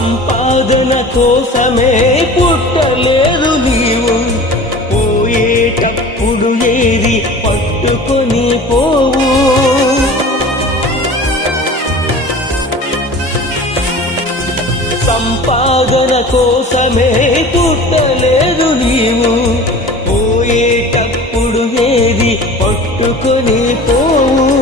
సంపాదన కోసమే పుట్టలేదు నీవు పోయేటప్పుడు ఏది పట్టుకొని పోవు సంపాదన కోసమే పుట్టలేదు నీవు పోయేటప్పుడు ఏది పట్టుకొని పోవు